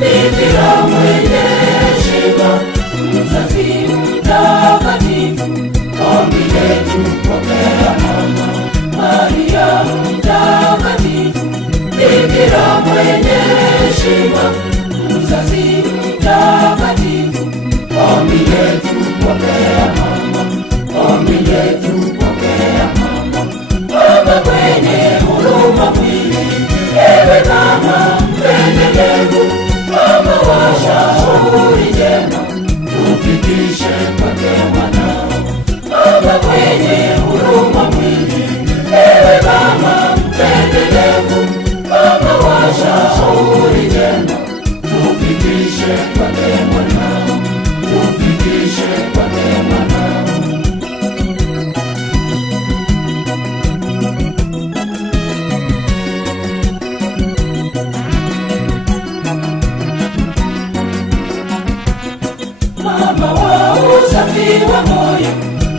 Bikira mwenye heshima, mzazi mtakatifu, ombi letu pokea mama Maria mtakatifu. Bikira mwenye heshima, mzazi mtakatifu, ombi letu pokea mama, ombi letu pokea mama. Mama mwenye huruma mwingi, ewe mama mpendelevu, mama wa shauri njema, tufikishe kwake mwanao. Mama mwenye huruma mwingi, ewe mama mpendelevu, mama wa shauri njema, tufikishe kwake mwanao, tufikishe kwake mwanao. Mama wa usafi wa moyo,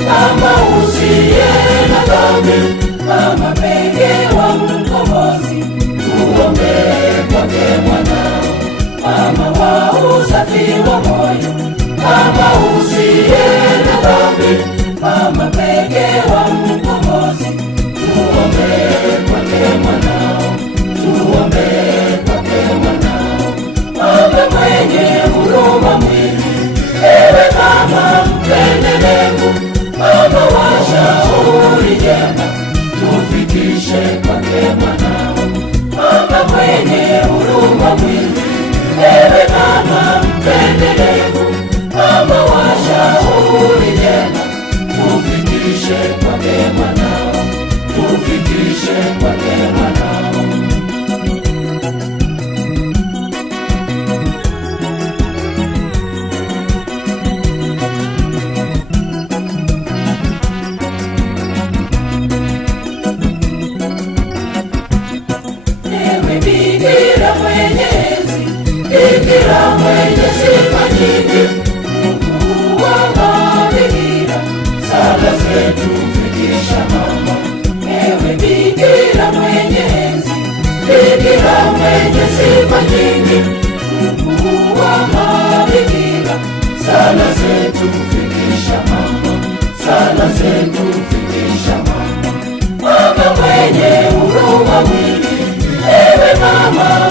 mama usiye na dhambi, mama pekee wa mkombozi, tuombee kwake mwanao. Mama wa usafi wa moyo, mama usiye na dhambi, mama pekee wa mkombozi, tuombee kwake mwanao, tuombee kwake mwanao. Mama mwenye huruma mwingi, ewe mama mpendelevu, mama wa shauri njema, tufikishe kwake mwanao. Mama mwenye huruma mwingi, ewe mama mpendelevu, mama wa shauri njema, tufikishe kwake mwanao, tufikishe kwake mwanao. Bikira mwenyezi, Bikira mwenye sifa nyingi, Mungu wa mabikira, sala zetu fikisha mama. Ewe Bikira mwenyezi, Bikira mwenye sifa nyingi, Mungu wa mabikira, sala zetu fikisha mama, sala zetu fikisha mama. Mama mwenye huruma mwingi, ewe mama